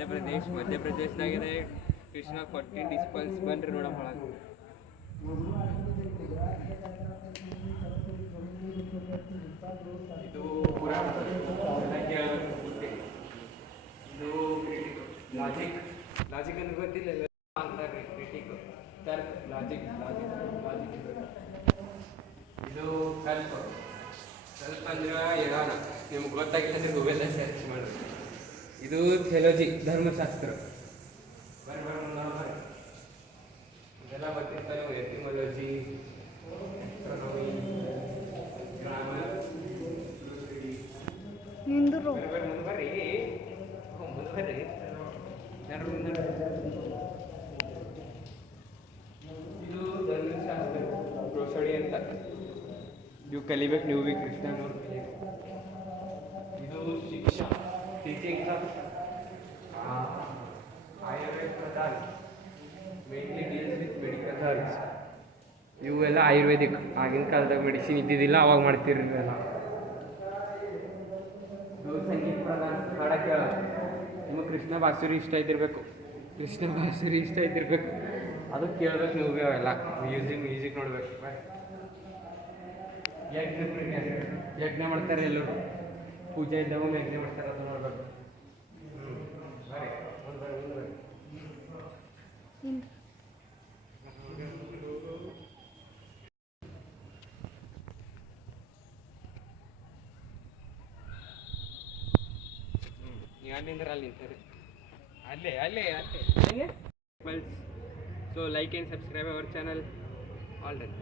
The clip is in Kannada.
ಮಧ್ಯಪ್ರದೇಶದಾಗಿದೆ ಕೃಷ್ಣ 14 ಡಿಸಿಪಲ್ಸ್ ಬನ್ರಿ ನೋಡೋಣ ಒಳಗೆ. ಇದು ಪುರಾಣ, ಇದು ಲಾಜಿಕ್ ಅಂದ್ರೆ ಗೊತ್ತಿಲ್ಲ ಅಂತಾರೆ ಕ್ರಿಟಿಕ್ ತರ್ಕ್ ಲಾಜಿಕ್. ಇದು ಕಲ್ಪ ಅಂದ್ರೆ ಯಡಾನ, ನಿಮ್ಗೆ ಗೊತ್ತಾಗಿಲ್ಲ ಅಂದ್ರೆ ಗೂಗಲ್ ಸರ್ಚ್ ಮಾಡಿ. ಇದು ಥಿಯಾಲಜಿ ಧರ್ಮಶಾಸ್ತ್ರ. ಇದೆಲ್ಲ ಬರ್ತಿರ್ತಾರೆ. ಎಟಿಮಾಲಜಿ, ಎಸ್ಟ್ರಾನಮಿ, ಗ್ರಾಮರ್, ಮುಂದುವರಿ ಇದು ಧರ್ಮಶಾಸ್ತ್ರ ಪ್ರೋಸಡಿ ಅಂತ. ನೀವು ಕಲಿಬೇಕು, ನೀವು ಭೀ ಕೃಷ್ಣ ನೋಡಿ. ಇದು ಶಿಕ್ಷಾ ಟೀಚಿಂಗ್, ಆಯುರ್ವೇದ ಪ್ರಧಾನ mainly deals with medical herbs. ಇವೆಲ್ಲ ಆಯುರ್ವೇದಿಕ್. ಆಗಿನ ಕಾಲದಾಗ ಮೆಡಿಸಿನ್ ಇದ್ದಿದ್ದಿಲ್ಲ, ಅವಾಗ ಮಾಡ್ತಿರ್ರಿ ಇವೆಲ್ಲ. ಇದು ಸಂಗೀತ ಪ್ರಧಾನ, ಹಾಡ ಕೇಳ. ನಿಮಗೆ ಕೃಷ್ಣ ಬಾಸುರಿ ಇಷ್ಟ ಇದ್ದಿರಬೇಕು, ಅದು ಕೇಳ್ಬೇಕು ನೀವು ಭೀ. ಅವೆಲ್ಲ ಮ್ಯೂಸಿಕ್ ನೋಡ್ಬೇಕು. ಯಜ್ಞ ಮಾಡ್ತಾರೆ ಎಲ್ಲರೂ, ಪೂಜೆ ಇದ್ದಾಗ ಯಜ್ಞ ಮಾಡ್ತಾರೆ, ಅದು ನೋಡ್ಬೇಕು. ಅಲ್ಲಿಂದ್ರೆ ಅಲ್ಲಿ ನಿಂತಾರೆ, ಅಲ್ಲೇ. So like and subscribe our channel. All done.